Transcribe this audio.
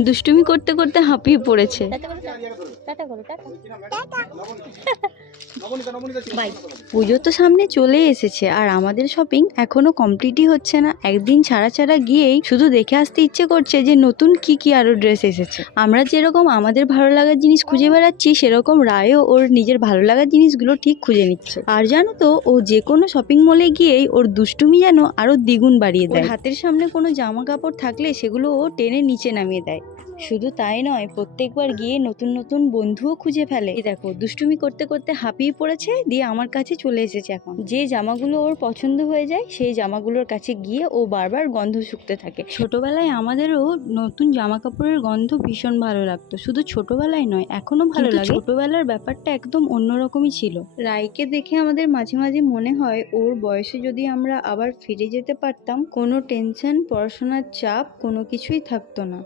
দুষ্টুমি করতে করতে হাঁপিয়ে পড়েছে। পুজো তো সামনে চলে এসেছে আর আমাদের শপিং এখনো কমপ্লিটই হচ্ছে না। একদিন ছাড়া ছাড়া গিয়েই শুধু দেখে আসতে ইচ্ছে করছে যে নতুন কি কি আরো ড্রেস এসেছে। আমরা যেরকম আমাদের ভালো লাগার জিনিস খুঁজে বেড়াচ্ছি, সেরকম রায়ও ওর নিজের ভালো লাগার জিনিসগুলো ঠিক খুঁজে নিচ্ছে। আর জানো তো, ও যে কোনো শপিং মলে গিয়েই ওর দুষ্টুমি যেন আরো দ্বিগুণ বাড়িয়ে দেয়। হাতের সামনে কোনো জামা কাপড় থাকলে সেগুলো ও টেনে নিচে নামিয়ে দেয়। শুধু তাই নয়, প্রত্যেকবার গিয়ে নতুন নতুন বন্ধুও খুঁজে ফেলে। এই দেখো, দুষ্টুমি করতে করতে হাঁপিয়ে পড়েছে, দিয়ে আমার কাছে চলে এসেছে। এখন যে জামাগুলো ওর পছন্দ হয়ে যায় সেই জামাগুলোর কাছে গিয়ে ও বারবার গন্ধ শুঁকতে থাকে। ছোটবেলায় আমাদেরও নতুন জামা কাপড়ের গন্ধ ভীষণ ভালো লাগতো। শুধু ছোটবেলায় নয়, এখনো ভালো লাগে। ছোটবেলার ব্যাপারটা একদম অন্যরকমই ছিল। রাইকে দেখে আমাদের মাঝে মাঝে মনে হয় ওর বয়সে যদি আমরা আবার ফিরে যেতে পারতাম, কোনো টেনশন, পড়াশোনার চাপ কোনো কিছুই থাকতো না।